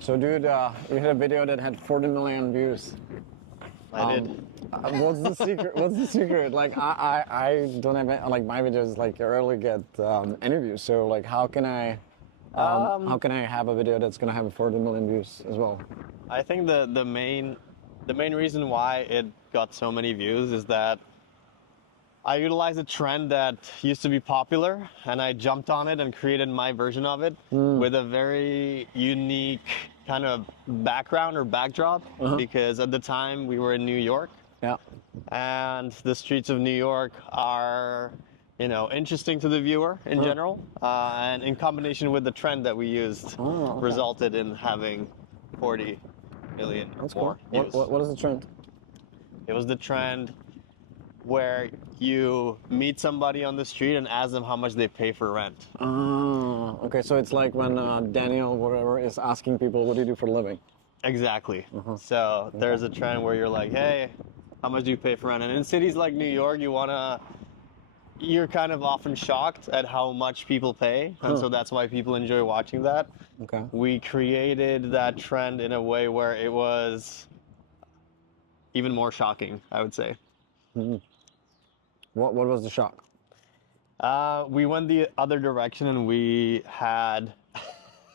So, dude, you had a video that had 40 million views. I did. What's the secret? What's the secret? Like, I don't have like my videos like rarely get any views. So, like, how can I have a video that's gonna have 40 million views as well? I think the main reason why it got so many views is that I utilized a trend that used to be popular, and I jumped on it and created my version of it with a very unique kind of background or backdrop. Because at the time we were in New York, Yeah. and the streets of New York are, interesting to the viewer in general, and in combination with the trend that we used, resulted in having 40 million That's more cool. views. What is the trend? It was the trend where you meet somebody on the street and ask them how much they pay for rent. Oh, okay. So it's like when Daniel, whatever, is asking people, "What do you do for a living?" Exactly. So there's a trend where you're like, hey, how much do you pay for rent? And in cities like New York, you're kind of often shocked at how much people pay. And so that's why people enjoy watching that. Okay. We created that trend in a way where it was even more shocking, I would say. What was the shock? We went the other direction, and we had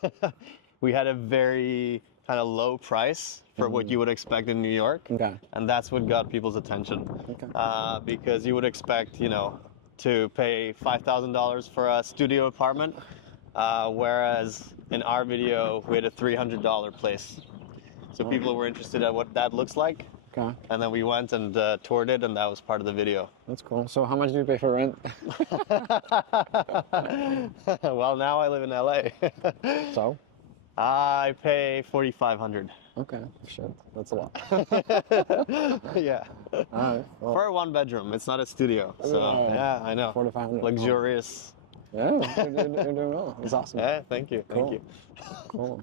a very kind of low price for what you would expect in New York. Okay. And that's what got people's attention. Okay. Because you would expect, to pay $5,000 for a studio apartment, whereas in our video we had a $300 place. So people were interested in what that looks like. Okay. And then we went and toured it, and that was part of the video. That's cool. So how much do you pay for rent? Well, now I live in LA. So? I pay $4,500. Okay. Shit. That's a lot. Yeah. All right. Well, For a one bedroom. It's not a studio. So yeah, I know. 4,500. Luxurious. Yeah, you're doing well. It's awesome. Yeah, thank you. Cool. Thank you.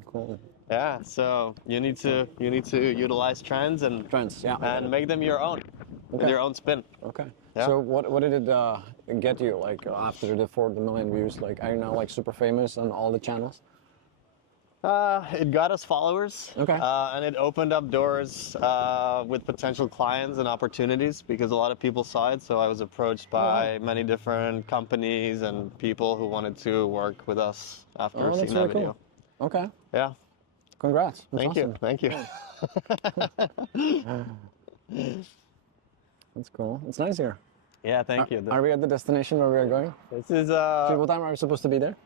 Cool. Yeah, so you need to utilize trends and Trends, yeah. and make them your own. With Okay. your own spin. Okay. Yeah. So what did it get you like after the 40 million views? Like, are you now like super famous on all the channels? It got us followers, Okay. And it opened up doors with potential clients and opportunities because a lot of people saw it. So I was approached by many different companies and people who wanted to work with us after seeing that video. Cool. Okay. Yeah, Congrats. That's thank awesome. you, thank you. That's cool. It's nice here. Yeah, thank you. Are we at the destination where we are going? This is What time are we supposed to be there?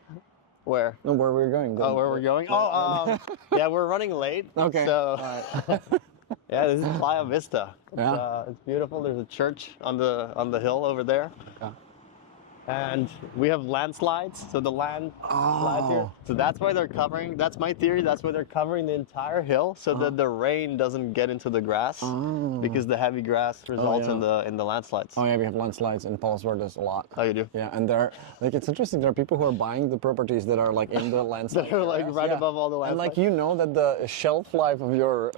where? No, where we're going. Oh, where we're going? Yeah, we're running late. Okay. So All right. yeah, this is Playa Vista. Yeah. It's beautiful. There's a church on the hill over there. Yeah. And we have landslides, so the land slides here. So that's why they're covering, that's my theory, that's why they're covering the entire hill so that the rain doesn't get into the grass because the heavy grass results in the landslides. Oh yeah, we have landslides in Palos Verdes a lot. Oh, you do? Yeah, and there, like, it's interesting. There are people who are buying the properties that are like in the landslide. They're like areas. right Yeah. above all the And landslides. like that the shelf life of your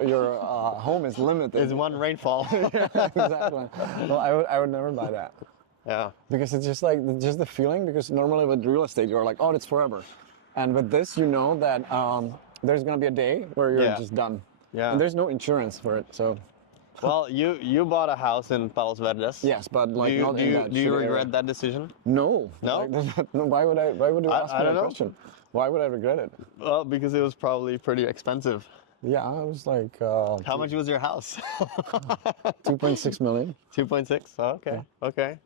home is limited. It's one rainfall. Exactly. Well, I would never buy that. Yeah. Because it's just the feeling. Because normally with real estate, you're like, oh, it's forever, and with this, you know that there's gonna be a day where you're just done. Yeah. And there's no insurance for it, so. Well, you bought a house in Palos Verdes. Yes, but like not in that do you shitty regret area. that decision? No. No? Like, no. Why would you ask I me don't that know. question? Why would I regret it? Well, because it was probably pretty expensive. Yeah, I was like. How much was your house? 2.6 million. 2.6. Oh, okay. Yeah. Okay.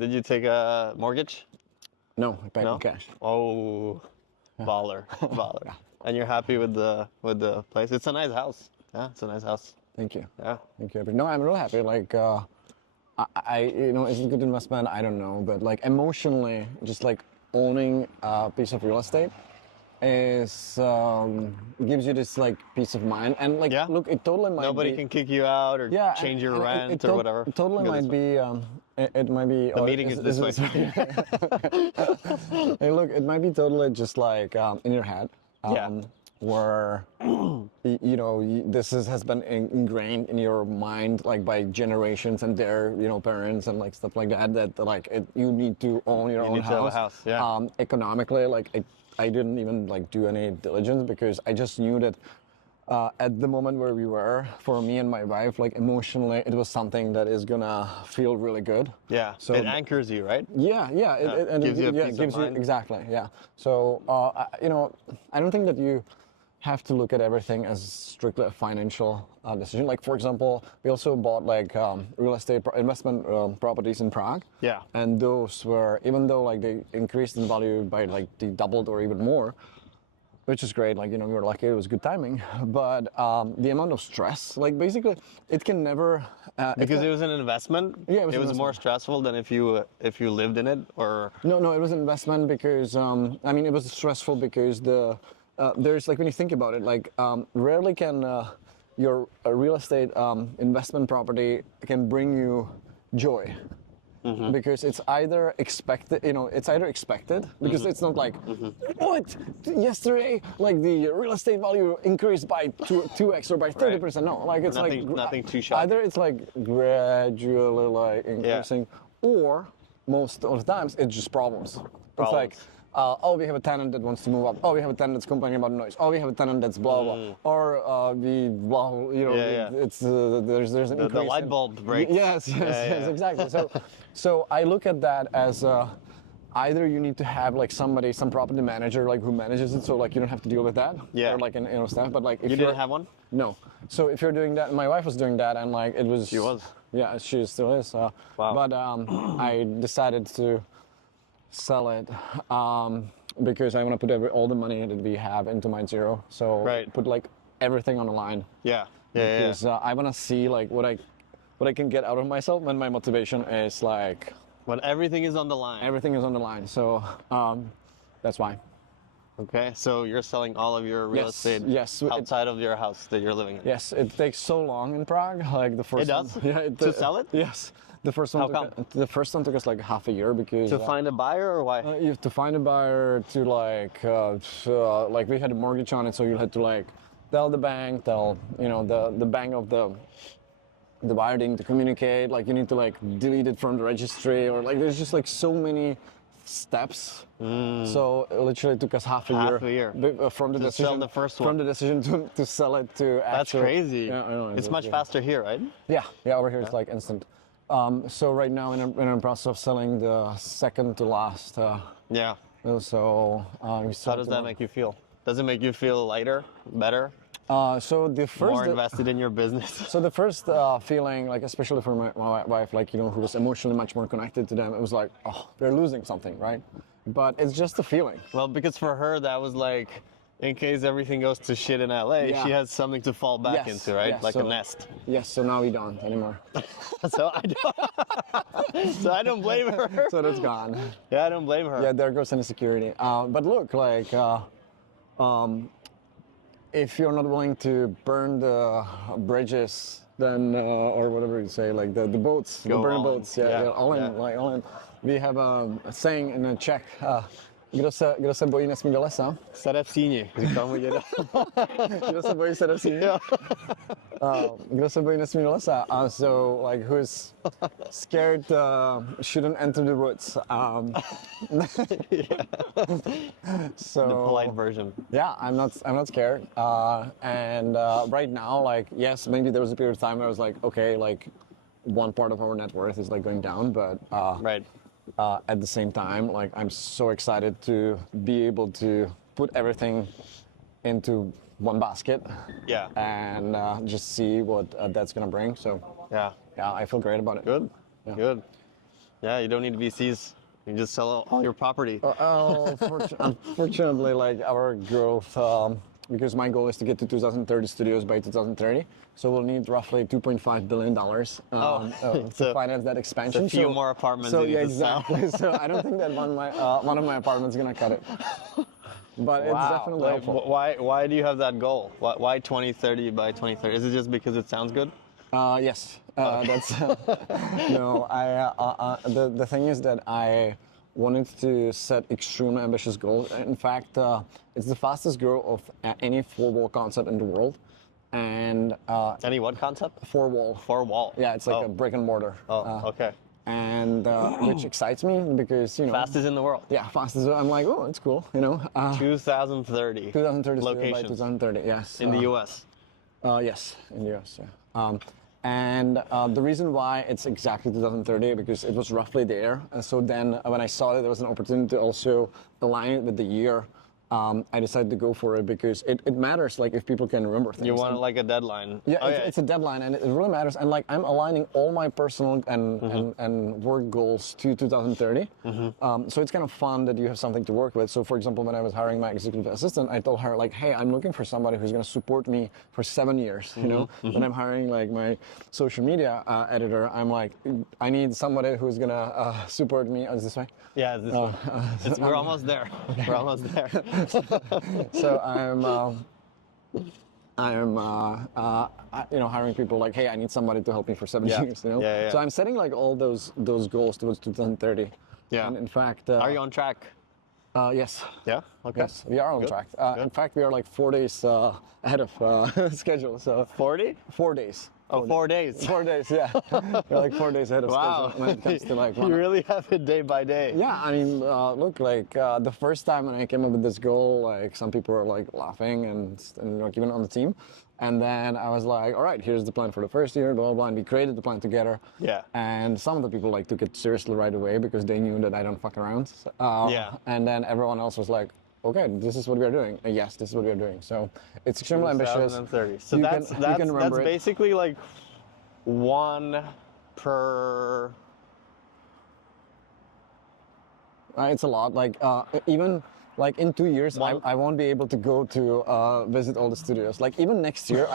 Did you take a mortgage? No, I paid No? in cash. Oh, baller. And you're happy with the place? It's a nice house. Yeah, it's a nice house. Thank you. Yeah. Thank you. No, I'm real happy. Like, I is it a good investment? I don't know, but like emotionally, just like owning a piece of real estate is gives you this like peace of mind. And like, look, it totally might Nobody be, can kick you out or change your rent or whatever. It totally Go this might way. be. It might be. The meeting is this way. Hey, look, it might be totally just like in your head. Where this has been ingrained in your mind like by generations and their parents and like stuff like that like you need to own your own need to have a house, yeah. Economically, like I didn't even like do any diligence because I just knew that at the moment where we were, for me and my wife, like emotionally, it was something that is gonna feel really good. Yeah. So it anchors you, right? yeah, yeah, and Gives you a yeah, peace of gives you mind. exactly, yeah. So you know, I don't think that you have to look at everything as strictly a financial decision. Like for example, we also bought like real estate investment properties in Prague. Yeah. And those were, even though like they increased in value by like they doubled or even more, which is great. Like, you know, we were lucky, it was good timing. But the amount of stress, like basically, it can never. Because it was an investment. Yeah, it was it an was more investment. stressful than if you lived in it, or No, it was an investment because I mean it was stressful because there's like when you think about it, like rarely can your real estate investment property can bring you joy. Because it's either expected, you know, it's either expected because it's not like what yesterday, like the real estate value increased by 2x or by 30%. No, like it's nothing too shocking. either it's like gradually like increasing, or most of the times it's just problems. It's like oh, we have a tenant that wants to move up. Oh, we have a tenant that's complaining about noise. Oh, we have a tenant that's blah blah. Or we blah, you know, it's there's an increase. the light bulb breaks. Yes, exactly. So I look at that as either you need to have like somebody, some property manager, like who manages it, so like you don't have to deal with that. Yeah. Or like you know stuff. But like if You didn't have one? No. So if you're doing that, my wife was doing that, and like it was. She was. Yeah, she still is. Wow. But I decided to sell it because I want to put all the money that we have into my zero. So put like everything on the line. Yeah. Because I want to see like what I can get out of myself when my motivation is like When everything is on the line. everything is on the line. So that's why. Okay, so you're selling all of your real estate outside of your house that you're living in. Yes, it takes so long in Prague. Like the first It does? one, yeah, To sell it? Yes. The first one. How come? The first one took us like half a year because To find a buyer, or why? you have to find a buyer to like we had a mortgage on it, so you had to like tell the bank, you know the bank of the buyer didn't communicate. Like you need to like delete it from the registry, or like there's just like so many steps. So it literally took us half a year from the to decision sell the first one. from the decision to sell it to. That's crazy. Yeah, I know. It's much faster here, right? Yeah. Over here it's like instant. So right now in the process of selling the second to last. Yeah. So How does that make you feel? Does it make you feel lighter, better, so the first more invested in your business? So the first feeling, like especially for my wife, like you know, who was emotionally much more connected to them, it was like, oh, they're losing something, right? But it's just a feeling. Well, because for her that was like, in case everything goes to shit in LA, she has something to fall back into, right? Yes, like so, a nest. Yes. So now we don't anymore. So I don't blame her. So that's gone. Yeah, I don't blame her. Yeah, there goes any security. But look, like, if you're not willing to burn the bridges, then or whatever you say, like the boats, the burn boats, they're all in, like all in. We have a saying in Czech. Kdo se bojí, nesmí do lesa. Sede v síni, říkal mu děda. Kdo se bojí, sede v síni. Kdo se bojí, nesmí do lesa. So, like, who's scared shouldn't enter the woods. So the polite version. Yeah, I'm not scared. And right now, like, yes, maybe there was a period of time where I was like, okay, like, one part of our net worth is like going down, but right. At the same time, like I'm so excited to be able to put everything into one basket. Yeah. And just see what that's gonna bring. So yeah, I feel great about it. Good. Yeah. Good. Yeah, you don't need VCs. You just sell all your property. Unfortunately, like our growth, because my goal is to get to 2,030 studios by 2030. So we'll need roughly $2.5 billion to finance that expansion. A few more apartments. So yeah, exactly. So I don't think that one of my apartments is gonna cut it. But it's definitely helpful. Why do you have that goal? Why 2030 by 2030? Is it just because it sounds good? Yes. That's no. The thing is that I wanted to set extremely ambitious goals. In fact, it's the fastest growth of any four-wall concept in the world. And any what concept? Four-wall. Four-wall. Yeah, it's like a brick and mortar. Oh, okay. And which excites me because, you know, fastest in the world. Yeah, fastest. I'm like, oh, it's cool, you know. 2030. 2030 locations by 2030. Yes. In the U.S. Yes, in the US. Yeah. And the reason why it's exactly 2030 because it was roughly there. And so then when I saw that there was an opportunity to also align it with the year, I decided to go for it because it matters. Like if people can remember things. You want like a deadline. Yeah, Oh, it's a deadline, and it really matters. And like I'm aligning all my personal and work goals to 2030. So it's kind of fun that you have something to work with. So for example, when I was hiring my executive assistant, I told her like, hey, I'm looking for somebody who's going to support me for 7 years. You know, when I'm hiring like my social media editor, I'm like, I need somebody who's going to support me. Oh, is this way? Yeah, we're almost there. We're almost there. So hiring people like, hey, I need somebody to help me for 7 years. You know. Yeah. So I'm setting like all those goals towards 2030. Yeah. And in fact, Are you on track? Yes. Yeah. Okay. Yes, we are on Good. track. In fact, we are like 4 days ahead of schedule. So 40? 4 days. Oh, 4 days. 4 days, yeah. We're like 4 days ahead of Wow. schedule when it comes to like. You really have it day by day. Yeah, I mean, look, like the first time when I came up with this goal, like some people were like laughing and like even on the team. And then I was like, all right, here's the plan for the first year, blah, blah, blah. And we created the plan together. Yeah. And some of the people like took it seriously right away because they knew that I don't fuck around. Yeah. And then everyone else was like, okay, this is what we are doing. And yes, this is what we are doing. So it's extremely ambitious. 2030. So You that's can remember it. basically like one per. It's a lot. Like even like in 2 years, I won't be able to go to visit all the studios. Like even next year,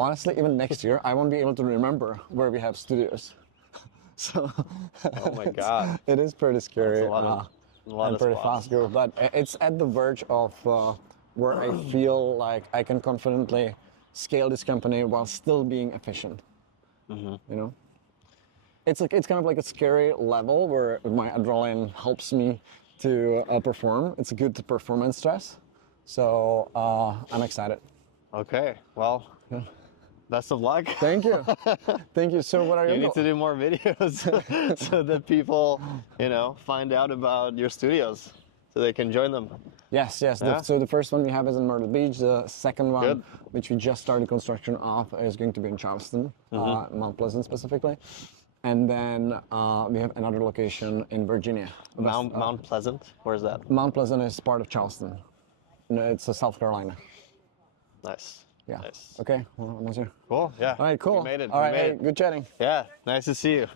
honestly, even next year, I won't be able to remember where we have studios. So. Oh my God. It is pretty scary. That's a lot and of pretty spots. fast growth, but it's at the verge of where I feel like I can confidently scale this company while still being efficient. You know, it's kind of like a scary level where my adrenaline helps me to perform. It's a good performance stress, so I'm excited. Okay. Well, best of luck. Thank you, thank you. So what are You your need to do more videos so that people, find out about your studios so they can join them. Yes. Yeah. So the first one we have is in Myrtle Beach. The second one, Good. which we just started construction of, is going to be in Charleston, Mount Pleasant specifically. And then we have another location in Virginia. Mount Pleasant? Where's that? Mount Pleasant is part of Charleston. No, it's South Carolina. Nice. Yeah. Nice. Okay. Well, almost here. Cool. Yeah. All right. Cool. We made it. All right. We made Hey, it. good chatting. Yeah. Nice to see you.